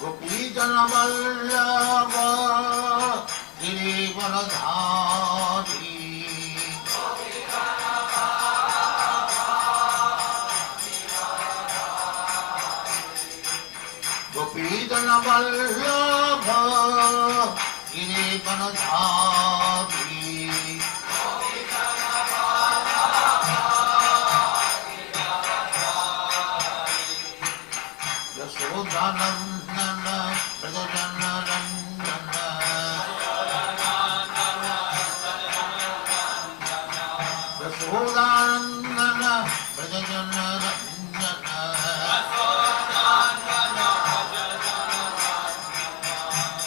ಗೋಪೀಜನವಲ್ಲಭ ಗಿರಿವರಧಾರಿ ಗೋಪೀಜನವಲ್ಲಭ ಗಿರಿವರಧಾರಿ ಯಶೋದಾನಂದನ ಪ್ರಜನರಂಜನ ಯಶೋದಾನಂದನ ಪ್ರಜನರಂಜನ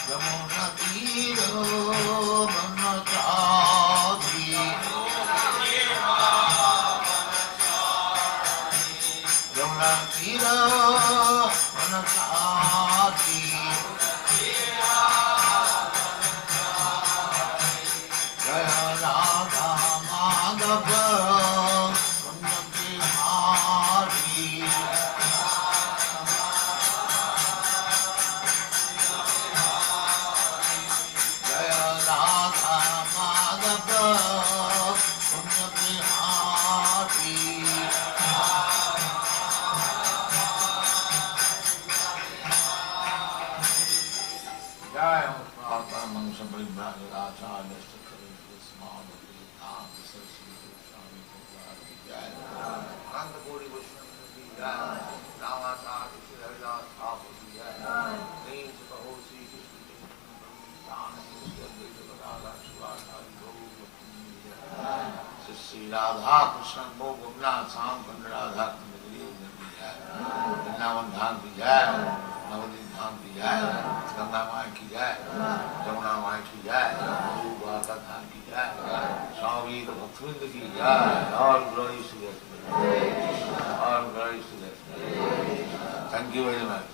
ಯಮುನಾ ತೀರ ವನಚಾರಿ ಯಮುನಾ ತೀರ वनचारी जय राधा माधव कुंज बिहारी जय राधा माधव कुंज बिहारी राधा कृष्ण को गोपनाथ श्याम कुंड राधा कुंड वृंदावन धाम की जय, नवदीप धाम की जय, गंगा माँ की जय, जमुना माँ की जय, द्वारका धाम की जय, स्वामी भक्तवृंद की जय। All glory to the all glory to the Thank you very much.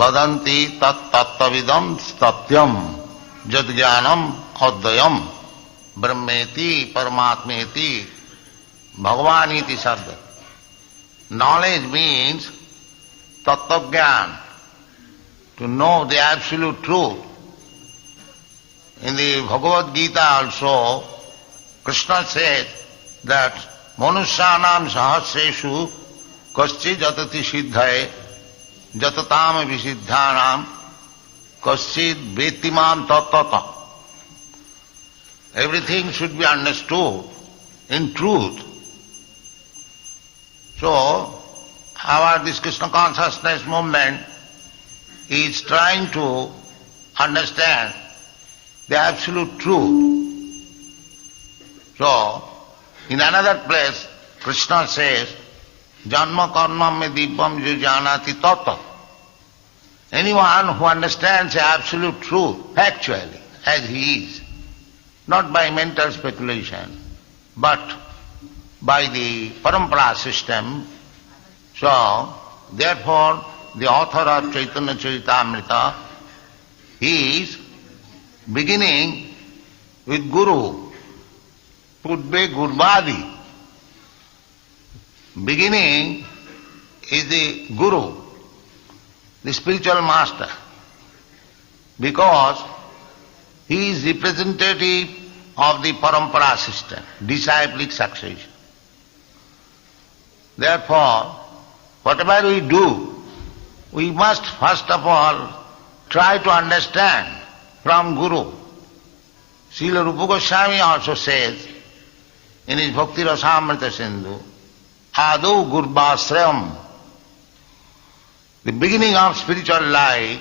वदन्ति तत्तत्त्वविदं सत्यम यद्ज्ञानम अद्वयम ब्रह्मेति परमात्मेति भगवानीति शब्द. Knowledge means tattva-gyan, to know the absolute truth. In the Bhagavad Gita also, Krishna says that manusyanam sahasreshu kaschi jatati siddhaye jatatam visiddhanam kaschid vetimam tattata. Everything should be understood in truth. So, this Krishna consciousness movement is trying to understand the absolute truth. So, in another place, Krishna says, Janma karma me dibbam jujanati tata. Anyone who understands the absolute truth, factually, as he is, not by mental speculation, but by the parampara system. So, therefore, the author of Chaitanya Charitamrita is beginning with Guru, Pudbe Gurvadi. Beginning is the Guru, the spiritual master, because he is representative of the parampara system, disciplic succession. Therefore, whatever we do, we must first of all try to understand from Guru. Srila Rupa Goswami also says in his Bhakti Rasamrita Sindhu, Adau Gurvasrayam. The beginning of spiritual life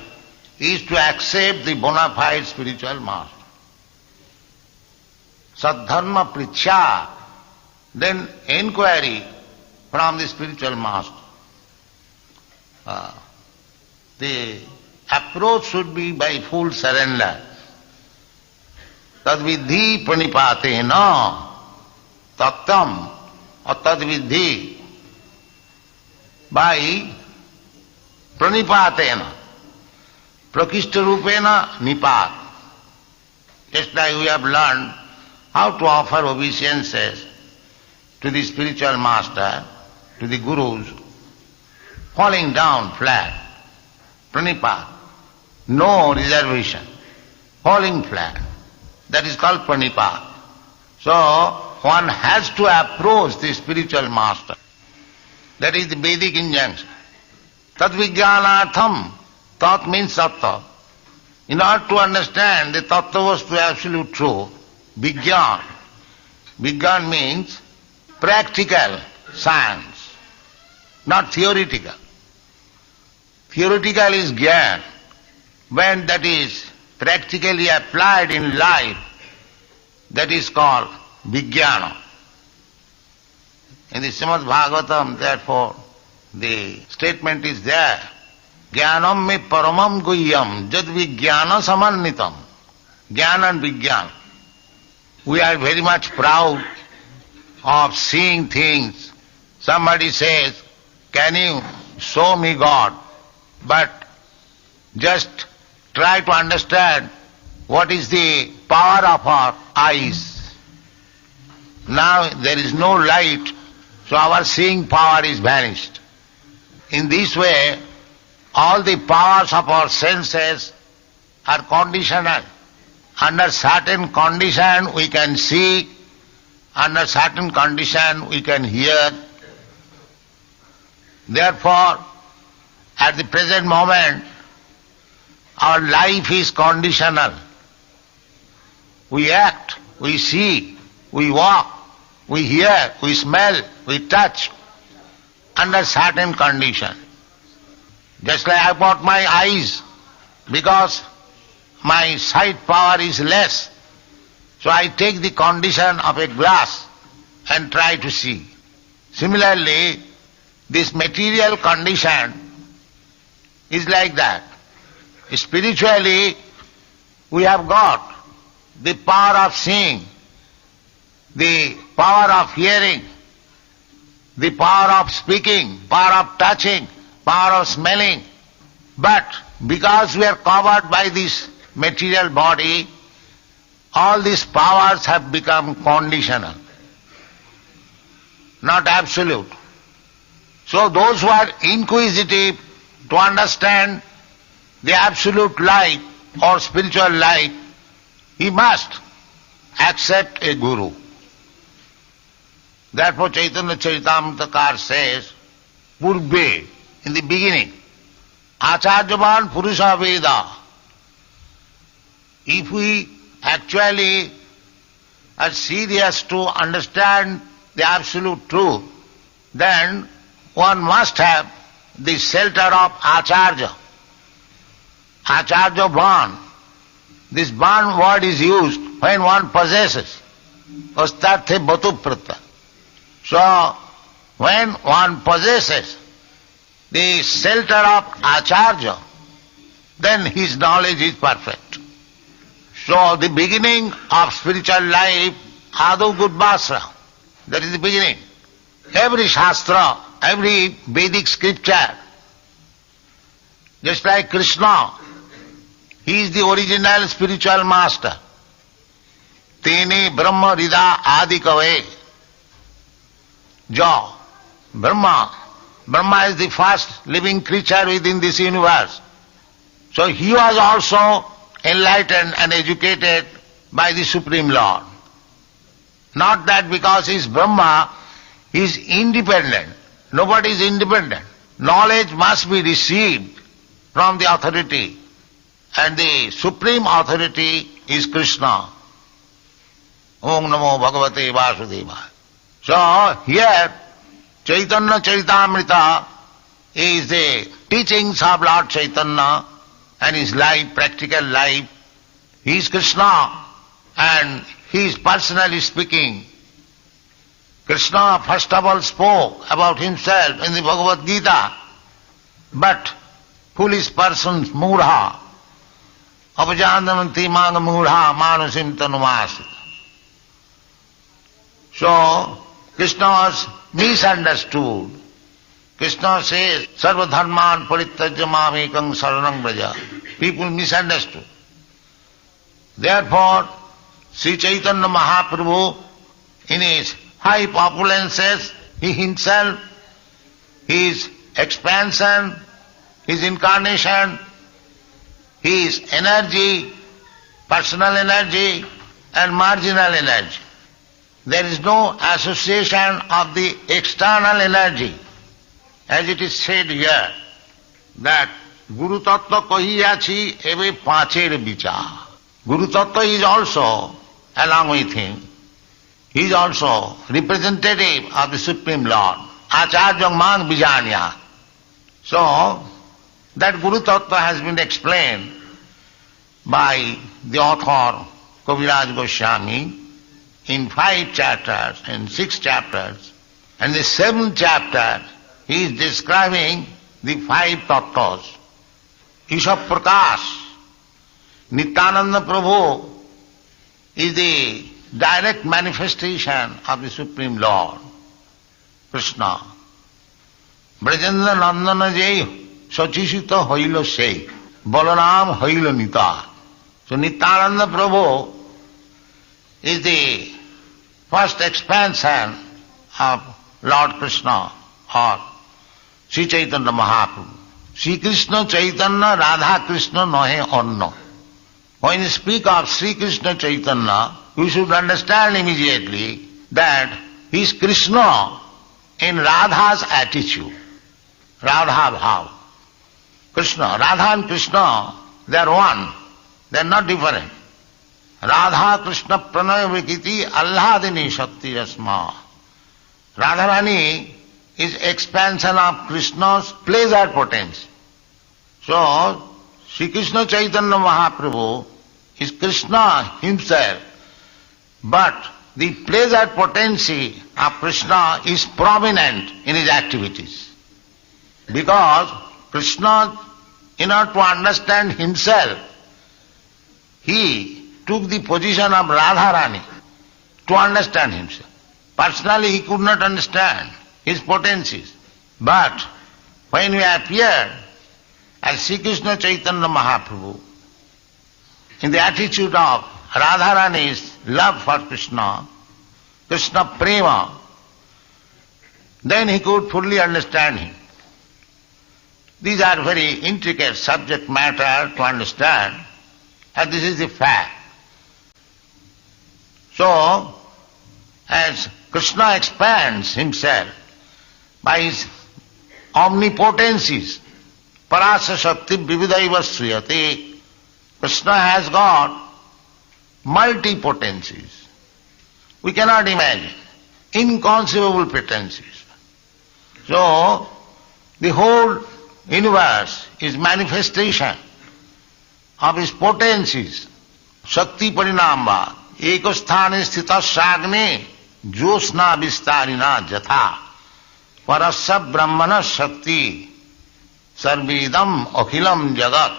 is to accept the bona fide spiritual master. Sadharma prichya, then inquiry from the spiritual master. The approach should be by full surrender. Tadvidhi pranipatena tattam or tadvidhi. By pranipatena, prakishta rupena nipat. Just like we have learned how to offer obeisances to the spiritual master, to the gurus, falling down flat, pranipat, no reservation, falling flat. That is called pranipat. So, one has to approach the spiritual master. That is the Vedic injunction. Tat vijnanatham, tat means tattva. In order to understand the tattva vastu absolute truth, vijnan. Vijnan means practical science, not theoretical. Theoretical is jnana. When that is practically applied in life, that is called vijnana. In the Srimad Bhagavatam, therefore, the statement is there, jnanam me paramam guhyam jad vijnana samannitam. Jnana and vijnana. We are very much proud of seeing things. Somebody says, can you show me God? But just try to understand what is the power of our eyes. Now there is no light, so our seeing power is vanished. In this way, all the powers of our senses are conditional. Under certain condition we can see, under certain condition we can hear. Therefore, at the present moment, our life is conditional. We act, we see, we walk, we hear, we smell, we touch, under certain condition. Just like I got my eyes, because my sight power is less, so I take the condition of a glass and try to see. Similarly, this material condition is like that. Spiritually, we have got the power of seeing, the power of hearing, the power of speaking, power of touching, power of smelling. But because we are covered by this material body, all these powers have become conditional, not absolute. So those who are inquisitive to understand the absolute light or spiritual light, he must accept a guru. Therefore Chaitanya Charitamrita says, Purve, in the beginning, Acharyavan Purusha Veda. If we actually are serious to understand the absolute truth, then one must have the shelter of Acharya. Acharya Ban. This Ban word is used when one possesses. Astarthe bhatu pratta. So, when one possesses the shelter of Acharya, then his knowledge is perfect. So, the beginning of spiritual life, Adu Gudbasra, that is the beginning. Every Shastra, every Vedic scripture, just like Krishna, he is the original spiritual master. Tene Brahma Rida Adi Kave. Jo, Brahma. Brahma is the first living creature within this universe. So he was also enlightened and educated by the Supreme Lord. Not that because he is Brahma, he is independent. Nobody is independent. Knowledge must be received from the authority. And the supreme authority is Krishna. Om Namo Bhagavate Vasudevaya. So here, Chaitanya Charitamrita is the teachings of Lord Chaitanya and his life, practical life. He is Krishna and he is personally speaking. Krishna first of all spoke about himself in the Bhagavad Gita, but foolish persons, mudha, apajandamanti manga mudha manusim tanumasita. So, Krishna was misunderstood. Krishna says, sarva dharman parityajya mam ekam saranam vraja. People misunderstood. Therefore, Sri Chaitanya Mahaprabhu, in his high opulences, he himself, his expansion, his incarnation, his energy, personal energy and marginal energy. There is no association of the external energy. As it is said here, that Guru Tattva kahiyachi 𝐿IKE. Guru Tattva is also along with him. He is also representative of the Supreme Lord. Acharya mang bijanya. So, that Guru Tattva has been explained by the author 𝒄𝒉𝒂𝒏𝒕 Goswami in 5 chapters, in 6 chapters. And the 7th chapter, he is describing the 5 tattvas. Isha Prakash, Nityananda Prabhu is the direct manifestation of the Supreme Lord, Krishna. Brajendra Nandana Jai Sachishita Hailo Sei, Balaram Hailo Nita. So Nityananda Prabhu is the first expansion of Lord Krishna or Sri Chaitanya Mahaprabhu. Sri Krishna Chaitanya Radha Krishna nahe anna. When you speak of Sri Krishna Chaitanya, you should understand immediately that he is Krishna in Radha's attitude. Radha bhav. Krishna, Radha and Krishna, they are one. They are not different. Radha Krishna pranaya vikiti alladini shakti yasma. Radharani is expansion of Krishna's pleasure potency. So, Sri Krishna Chaitanya Mahaprabhu is Krishna himself, but the pleasure potency of Krishna is prominent in his activities. Because Krishna, in order to understand himself, he took the position of Radharani to understand himself. Personally, he could not understand his potencies. But when he appeared as Sri Krishna Chaitanya Mahaprabhu, in the attitude of Radharani's love for Krishna, Krishna prema, then he could fully understand him. These are very intricate subject matter to understand, and this is the fact. So, as Krishna expands himself by his omnipotencies, parasa shakti 𝒉𝐻𝐈𝐍, Krishna has got multi-potencies. We cannot imagine, inconceivable potencies. So, the whole universe is manifestation of his potencies. Shakti parinamba, ekasthane sthita sagne, josna vistarina jatha, parasya brahmana shakti, sarvedam akhilam jagat.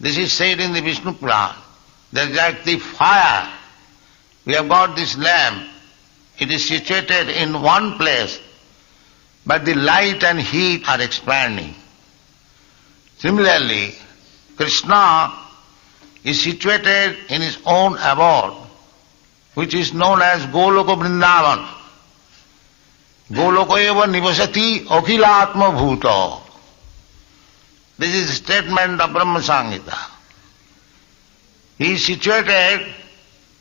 This is said in the Vishnu Purana. There is like the fire. We have got this lamp. It is situated in one place, but the light and heat are expanding. Similarly, Krishna is situated in his own abode, which is known as Goloka Vrindavan. Goloka eva nivasati akhilatma bhuta. This is a statement of Brahma Samhita. He is situated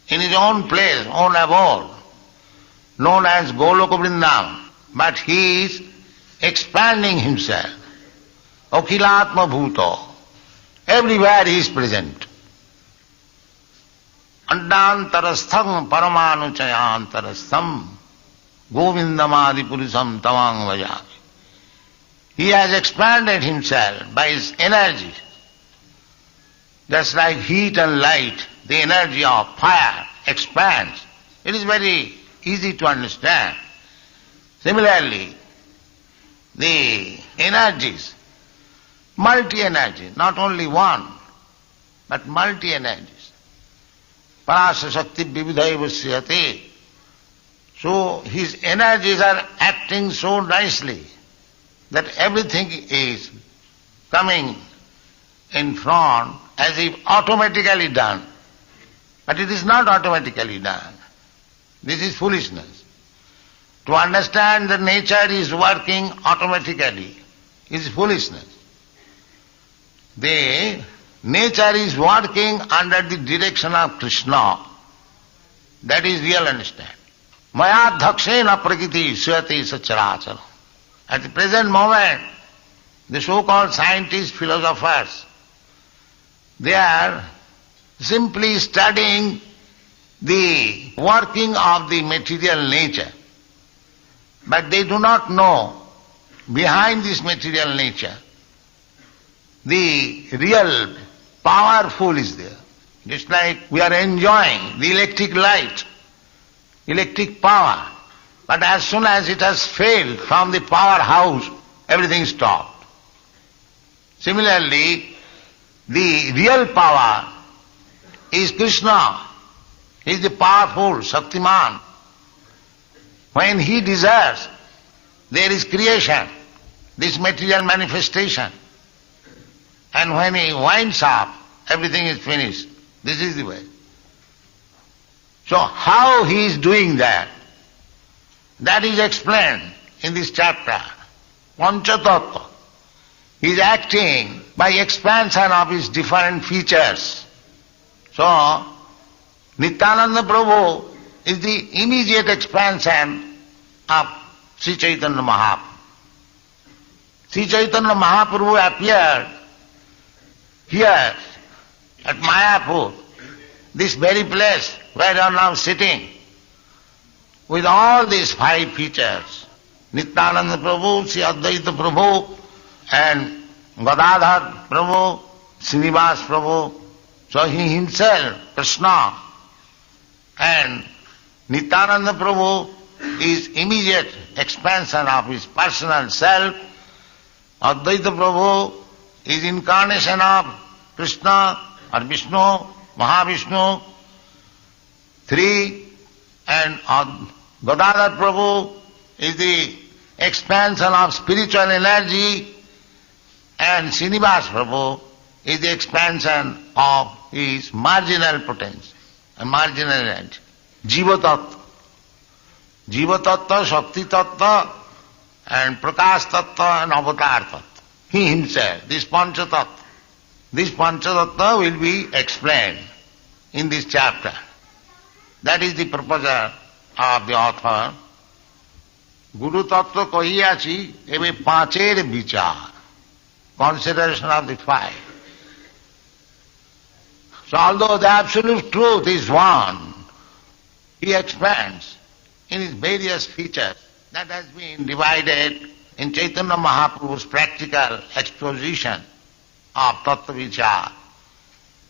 in his own place, own abode, known as Goloka Vrindavan, but he is expanding himself. Akhilatma bhuta. Everywhere he is present. Andantarastham paramanuchayantarastham govindamadi purisam tavang vajami. He has expanded himself by his energy. Just like heat and light, the energy of fire expands. It is very easy to understand. Similarly, the energies, multi-energy, not only one, but multi-energies. Parasa Shakti 𝒉𝒎𝒐𝒏𝒕. So his energies are acting so nicely that everything is coming in front as if automatically done. But it is not automatically done. This is foolishness. To understand that nature is working automatically is foolishness. The nature is working under the direction of Krishna. That is real understanding. 𝒍𝒍𝒃𝒂𝒚𝒔 𝒍𝒍𝒂𝒐𝒐 सचराचर. At the present moment, the so-called scientists, philosophers, they are simply studying the working of the material nature. But they do not know behind this material nature the real powerful is there. Just like we are enjoying the electric light, electric power, but as soon as it has failed from the powerhouse, everything stopped. Similarly, the real power is Krishna. He is the powerful Shaktiman. When he desires, there is creation, this material manifestation. And when he winds up, everything is finished. This is the way. So how he is doing that? That is explained in this chapter. Panchatattva. He is acting by expansion of his different features. So, Nityananda Prabhu is the immediate expansion of Sri Chaitanya Mahaprabhu. Sri Chaitanya Mahaprabhu appeared here at Mayapur, this very place where you are now sitting, with all these 5 features. Nityananda Prabhu, Sri Advaita Prabhu, and Gadadhar Prabhu, Srinivas Prabhu. So he himself, Krishna, and Nityananda Prabhu is immediate expansion of his personal self. Advaita Prabhu is incarnation of Krishna or Vishnu, Mahavishnu. 3, and Gadadhar Prabhu is the expansion of spiritual energy, and Srinivas Prabhu is the expansion of his marginal potential and marginal energy. Jiva Tattva. Jiva Tattva, Shakti Tattva, and Prakash Tattva and Avatar Tattva. He himself, this Pancha Tattva. This Pancha Tattva will be explained in this chapter. That is the proposal of the author. Guru Tattva kahiyachi eve pancher vichar. Consideration of the 5. So although the absolute truth is one, he expands in his various features. That has been divided in Chaitanya Mahaprabhu's practical exposition of Tattva Vichar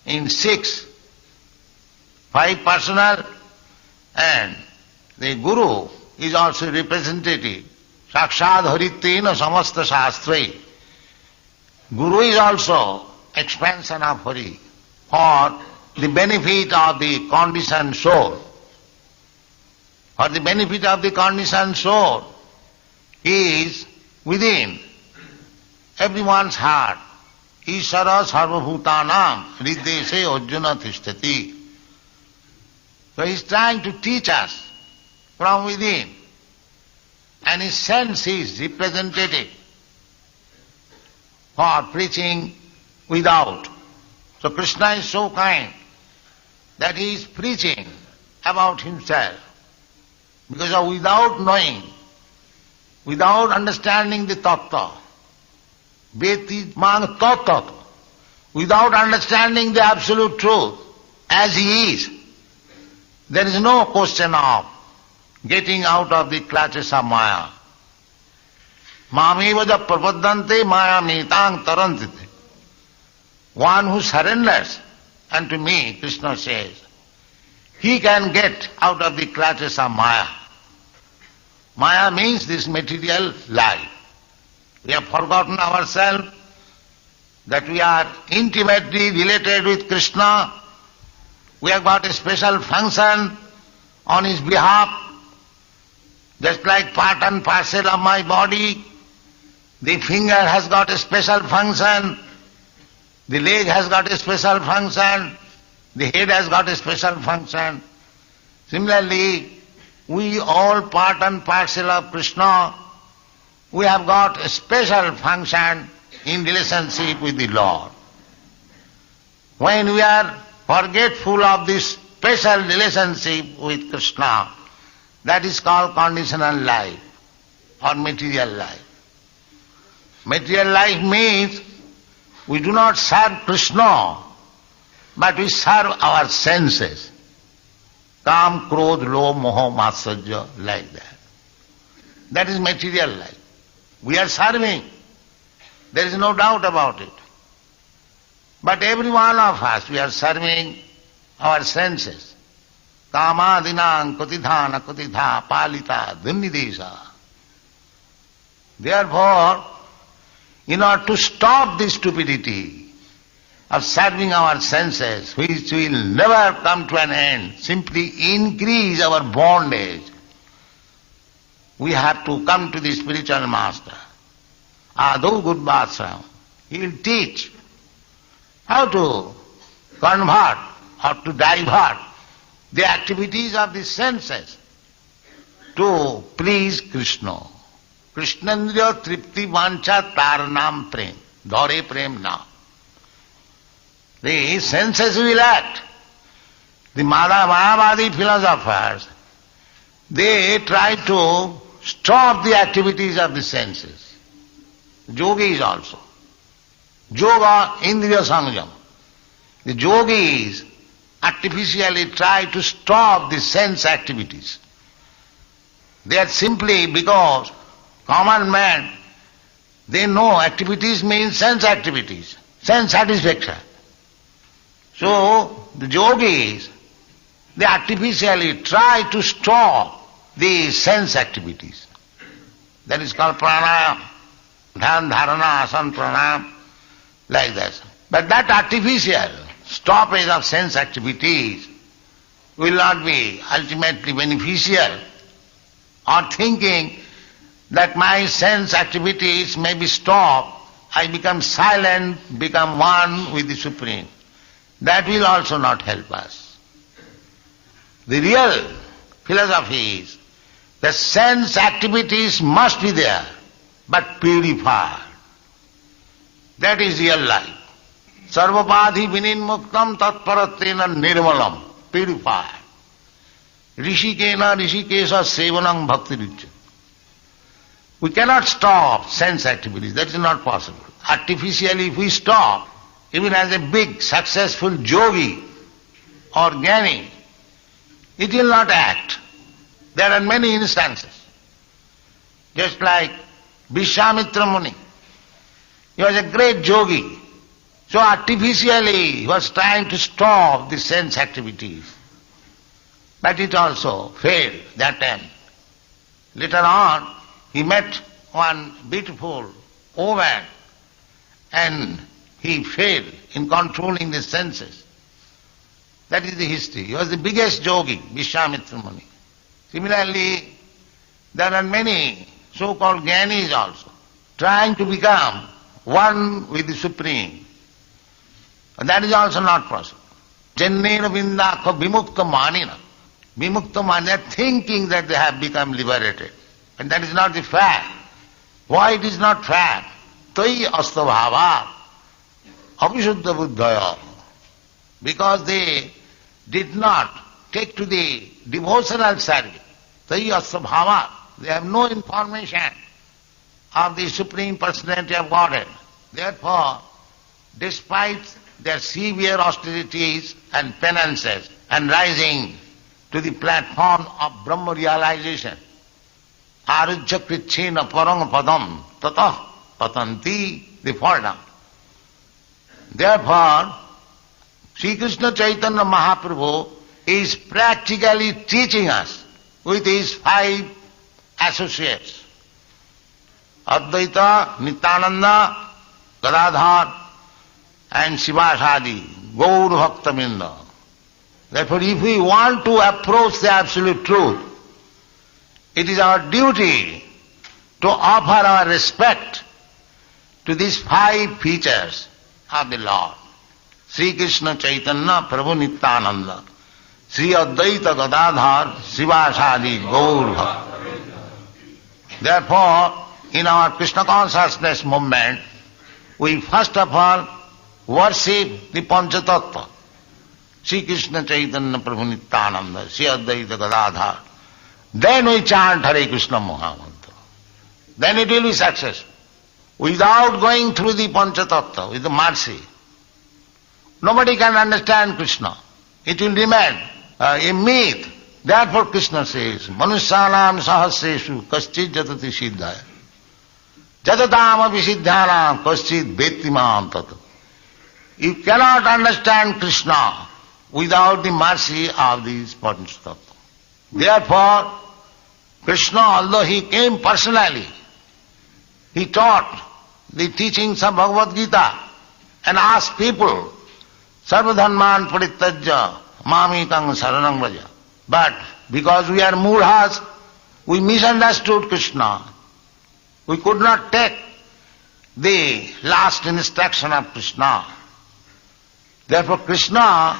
in 6. 5 personal, and the Guru is also representative. Sakshad Haritvena Samasta Shastrai. Guru is also expansion of Hari for the benefit of the conditioned soul. For the benefit of the conditioned soul, he is within everyone's heart. Ishara sarvabhutanam hrideshe arjuna tishtati. So he is trying to teach us from within, and he sends his representative for preaching without. So Krishna is so kind that he is preaching about himself, because of without knowing, without understanding the tattva, 𝒍𝒑𝒃𝒂𝒚𝒔 tattva, without understanding the absolute truth as he is, there is no question of getting out of the clutches of Maya. 𝒬𝒍𝒂𝒏𝒕 prapaddante mayametaṃ tarantite. One who surrenders unto me, Krishna says, he can get out of the clutches of Maya. Maya means this material life. We have forgotten ourselves that we are intimately related with Krishna. We have got a special function on his behalf, just like part and parcel of my body. The finger has got a special function, the leg has got a special function, the head has got a special function. Similarly, we all part and parcel of Krishna, we have got a special function in relationship with the Lord. When we are forgetful of this special relationship with Krishna, that is called conditional life or material life. Material life means we do not serve Krishna, but we serve our senses. Kam, krodh, lobh, moha, matsarya, like that. That is material life. We are serving. There is no doubt about it. But every one of us, we are serving our senses. Kamadinam kutidhana kutidha palita dhunnidesa. Therefore, in order to stop this stupidity of serving our senses, which will never come to an end, simply increase our bondage, we have to come to the spiritual master, 𝒍𝒂𝒏𝒕. He will teach how to convert or to divert the activities of the senses to please Krishna. Krishnendriya tripti vancha taranam prem. Dhare prem na. The senses will act. The Mayavadi philosophers, they try to stop the activities of the senses. Yogis also. Yoga indriya samyam. The yogis artificially try to stop the sense activities. They are simply because common man, they know activities mean sense activities, sense satisfaction. So the yogis, they artificially try to stop the sense activities. That is called pranayam, dhyan, dharana, asana, pranayam, like that. But that artificial stoppage of sense activities will not be ultimately beneficial. Or thinking that my sense activities may be stopped, I become silent, become one with the Supreme. That will also not help us. The real philosophy is that sense activities must be there, but purified. That is real life. Sarvapadhi vininmuktam tatparatena nirmalam, purified. Rishikena rishikesa sevanam bhakti. We cannot stop sense activities, that is not possible. Artificially if we stop, even as a big successful yogi or jnani, it will not act. There are many instances. Just like Vishwamitra Muni, he was a great yogi. So artificially he was trying to stop the sense activities. But it also failed that time. Later on, he met one beautiful woman and he failed in controlling the senses. That is the history. He was the biggest yogi, Vishwamitra Muni. Similarly, there are many so-called jnanis also, trying to become one with the Supreme. And that is also not possible. Jannena vindakha vimukta manina. Vimukta manina, thinking that they have become liberated. And that is not the fact. Why it is not fact? Tai astabhava avisuddha buddhaya. Because they did not take to the devotional service. Tai astabhava. They have no information of the Supreme Personality of Godhead. Therefore, despite their severe austerities and penances and rising to the platform of Brahma realization, 𝒍𝒂𝒏𝒕 parang padam tatah patanti, they fall down. Therefore, Sri Krishna Chaitanya Mahaprabhu is practically teaching us with his 5 associates, Advaita, Nityananda, Gadadhar, and Srivasadi, Gaur Bhaktaminda. Therefore, if we want to approach the absolute truth, it is our duty to offer our respect to these 5 features of the Lord. Sri Krishna Chaitanya Prabhu Nityananda, Sri Advaita Gadadhar, Srivasadi, Gaur Bhaktaminda. Therefore, in our Krishna consciousness movement, we first of all worship the Panchatattva. Sri Krishna Chaitanya Prabhu Nityananda, Sri Advaita Gadadhar. Then we chant Hare Krishna Mahamantra. Then it will be successful. Without going through the Panchatattva, with the mercy, nobody can understand Krishna. It will remain a myth. Therefore Krishna says, Manusyanam sahasreshu kaschid jatati siddhaya. Jatatam abhisiddhanam kaschid 𝒍𝒂𝒏𝒕 tata. You cannot understand Krishna without the mercy of these Panchatattva. Therefore, Krishna, although he came personally, he taught the teachings of Bhagavad Gita and asked people, Sarvadharman parityajya mamekam saranam vraja. But because we are murhas, we misunderstood Krishna. We could not take the last instruction of Krishna. Therefore Krishna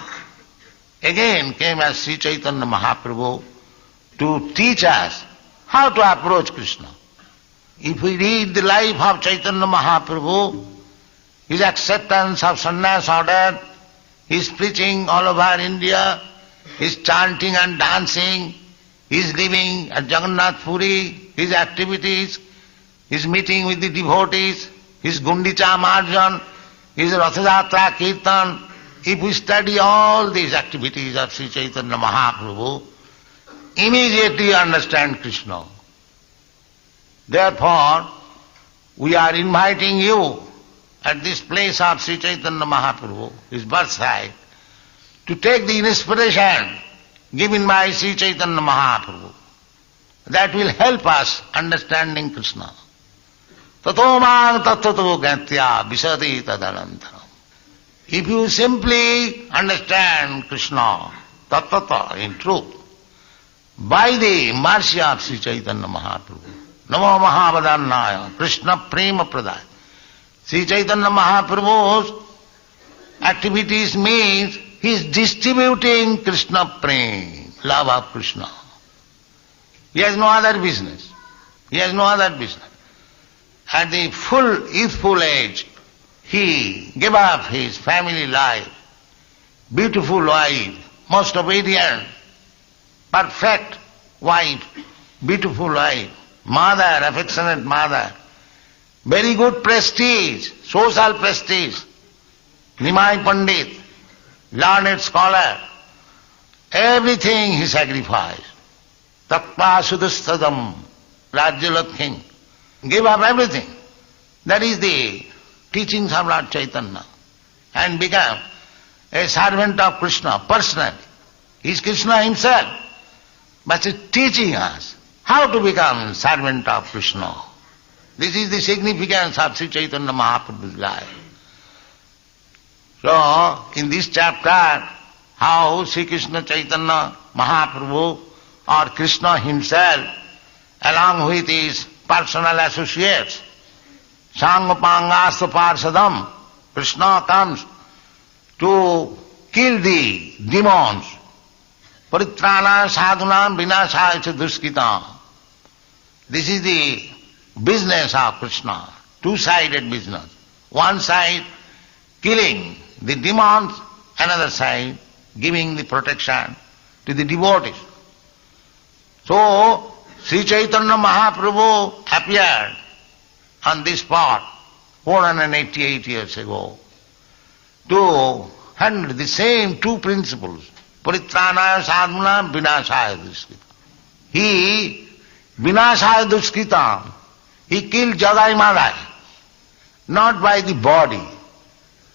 again came as Sri Chaitanya Mahaprabhu to teach us how to approach Krishna. If we read the life of Chaitanya Mahaprabhu, his acceptance of sannyas order, his preaching all over India, his chanting and dancing, his living at Jagannath Puri, his activities, his meeting with the devotees, his Gundicha Marjan, his Rathayatra Kirtan, if we study all these activities of Sri Chaitanya Mahaprabhu, immediately understand Krishna. Therefore, we are inviting you at this place of Sri Chaitanya Mahaprabhu, his birthsite, to take the inspiration given by Sri Chaitanya Mahaprabhu. That will help us understanding Krishna. Tato mang tattvato gnatya visati tadanantaram. If you simply understand Krishna, tattva, in truth, by the mercy of Sri Chaitanya Mahaprabhu, Namo Mahavadannaya, Krishna Prema Pradaya. Sri Chaitanya Mahaprabhu's activities means he is distributing Krishna Prema, love of Krishna. He has no other business. He has no other business. At the full youthful age, he gave up his family life, beautiful wife, most obedient, perfect wife, beautiful wife, mother, affectionate mother, very good prestige, social prestige, Nimai Pandit, learned scholar, everything he sacrificed. Takpa Sudastadam, Rajyalat king, gave up everything. That is the teachings of Lord Chaitanya, and became a servant of Krishna personally. He is Krishna himself, but he is teaching us how to become servant of Krishna. This is the significance of Sri Chaitanya Mahaprabhu's life. So, in this chapter, how Sri Krishna Chaitanya Mahaprabhu or Krishna himself, along with his personal associates, Sangapangasta Parsadam, Krishna comes to kill the demons. Paritrana sadhunam vinashaya cha duskita. This is the business of Krishna, two-sided business. One side killing the demons, another side giving the protection to the devotees. So, Sri Chaitanya Mahaprabhu appeared on this spot 488 years ago to handle the same two principles, Paritranaya sadhuna vinashaya duskita. He vinashaya duskita, He killed Jagai Madhai, not by the body,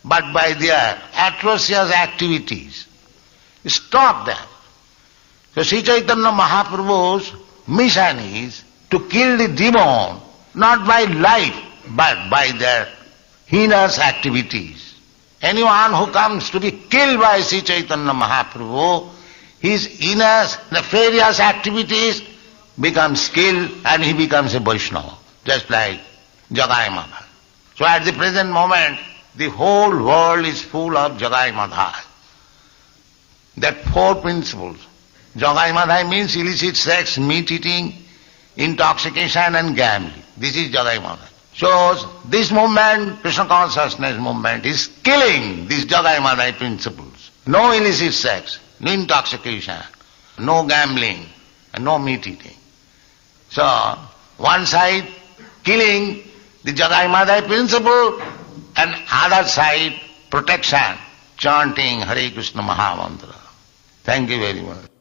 but by their atrocious activities. Stop that. So Sri Chaitanya Mahaprabhu's mission is to kill the demon, not by life, but by their heinous activities. Anyone who comes to be killed by Sri Chaitanya Mahaprabhu, his heinous, nefarious activities becomes killed and he becomes a Vaishnava, just like Jagai Madhai. So at the present moment, the whole world is full of Jagai Madhai. That four principles. Jagai Madhai means illicit sex, meat eating, intoxication and gambling. This is Jagai Madhai. So this movement, Krishna consciousness movement, is killing these Jagai Madhai principles. No illicit sex, no intoxication, no gambling, and no meat eating. So one side killing the Jagai Madhai principle, and other side protection, chanting Hare Krishna Mahamantra. Thank you very much.